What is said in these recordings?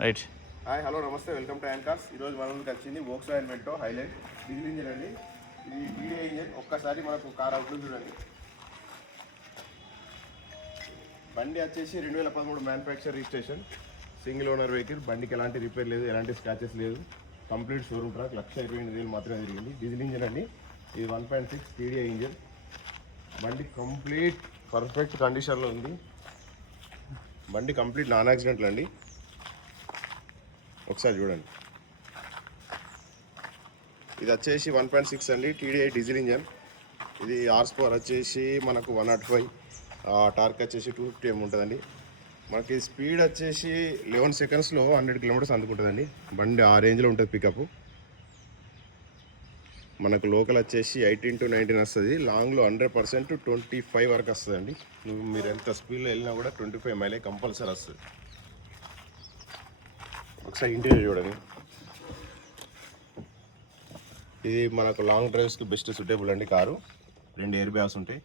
Right. Hi hello నమస్తే, welcome to యాంకార్స్. ఈరోజు మన ముందుకు వచ్చింది Volkswagen Vento highlight diesel engine అండి. ఇది టీడీఐ ఇంజిన్. ఒక్కసారి మనకు కార్ అవుట్లుక్ చూడండి. బండి వచ్చేసి 2013 manufacture registration, single owner vehicle. బండికి ఎలాంటి రిపేర్ లేదు, ఎలాంటి స్క్రాచెస్ లేదు. Complete showroom track. 1,28,000 మాత్రమే తిరిగింది. డీజిల్ ఇంజిన్ అండి. ఇది 1.6 టీడీఐ ఇంజిన్. బండి కంప్లీట్ పర్ఫెక్ట్ కండిషన్లో ఉంది. బండి కంప్లీట్ నాన్ యాక్సిడెంట్లు అండి. ఒకసారి చూడండి. ఇది వచ్చేసి 1.6 అండి టీడీఐ డీజిల్ ఇంజన్. ఇది హార్స్ పవర్ వచ్చేసి మనకు 105, టార్క్ వచ్చేసి 250 ఉంటుందండి. మనకి స్పీడ్ వచ్చేసి 11 సెకండ్స్లో 100 కిలోమీటర్స్ అందుకుంటుందండి. బండి ఆ రేంజ్లో ఉంటుంది పికప్. మనకు లోకల్ వచ్చేసి 18 to 19 వస్తుంది. లాంగ్లో 100% 25 వరకు వస్తుందండి. మీరు ఎంత స్పీడ్లో వెళ్ళినా కూడా 25 మైలే కంపల్సరీ వస్తుంది. ఒకసారి ఇంటీరియర్ చూడండి. ఇది మనకు లాంగ్ డ్రైవ్స్కి బెస్ట్ సూటబుల్ అండి కారు. 2 ఎయిర్ బ్యాగ్స్ ఉంటాయి.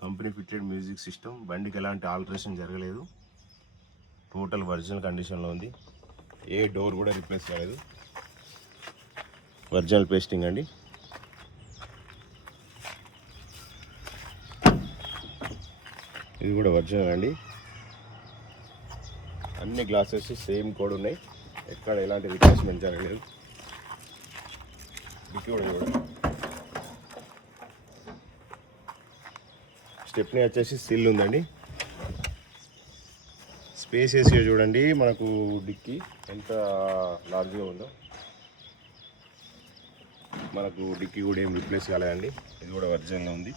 Company fitted music system. బండికి ఎలాంటి ఆల్టరేషన్ జరగలేదు. టోటల్ ఒరిజినల్ కండిషన్లో ఉంది. ఏ డోర్ కూడా రిప్లేస్ కాలేదు. ఒరిజినల్ పేస్టింగ్ అండి. ఇది కూడా ఒరిజినల్ అండి. అన్ని గ్లాసెస్ సేమ్ కోడ్ ఉన్నాయి. ఎక్కడ ఎలాంటి రిప్లేస్మెంట్ జరగలేదు. డిక్కీ కూడా చూడండి. స్టెప్నీ వచ్చేసి సీల్ ఉందండి. స్పేస్ ఏసీ చూడండి. మనకు డిక్కీ ఎంత లార్జ్గా ఉందో. మనకు డిక్కీ కూడా ఏం రిప్లేస్ కాలేదండి. ఇది కూడా ఒరిజినల్గా ఉంది.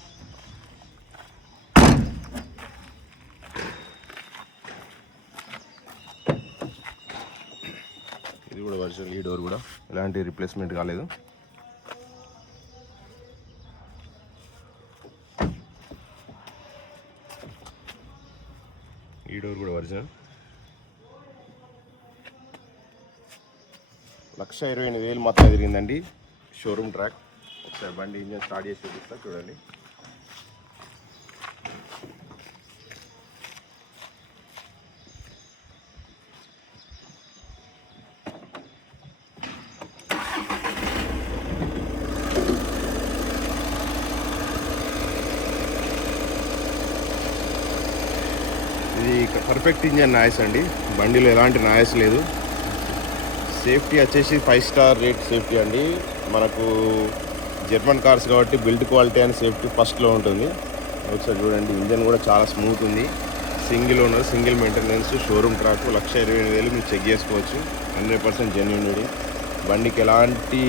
ఇది కూడా ఒరిజినల్. ఈ డోర్ కూడా ఎలాంటి రిప్లేస్మెంట్ కాలేదు. ఈ డోర్ కూడా ఒరిజినల్. 1,28,000 మాత్రం తిరిగిందండి షోరూమ్ ట్రాక్. ఒకసారి బండి ఇంజన్ స్టార్ట్ చేసి చూపిస్తా చూడండి. ఇది పర్ఫెక్ట్ ఇంజన్ నాయిస్ అండి. బండిలో ఎలాంటి నాయిస్ లేదు. సేఫ్టీ వచ్చేసి 5 స్టార్ రేట్ సేఫ్టీ అండి. మనకు జర్మన్ కార్స్ కాబట్టి బిల్డ్ క్వాలిటీ అండ్ సేఫ్టీ ఫస్ట్లో ఉంటుంది. ఒకసారి చూడండి. ఇంజన్ కూడా చాలా స్మూత్ ఉంది. Single owner, single maintenance, showroom track. 1,28,000 మీరు చెక్ చేసుకోవచ్చు. 100% జెన్యూన్ రీడింగ్. బండికి ఎలాంటి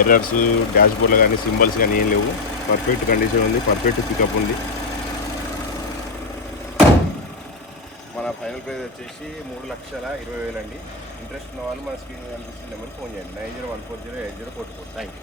ఎర్రర్స్ డాష్ బోర్డ్లో కానీ సింబల్స్ కానీ ఏం లేవు. పర్ఫెక్ట్ కండిషన్ ఉంది. పర్ఫెక్ట్ పికప్ ఉంది. మన ఫైనల్ ప్రైస్ వచ్చేసి 3,20,000 అండి. ఇంట్రెస్ట్ ఉన్న వాళ్ళు మన స్క్రీన్ మీద కనిపిస్తున్న నెంబర్కి ఫోన్ చేయండి. 9014080444. Thank you.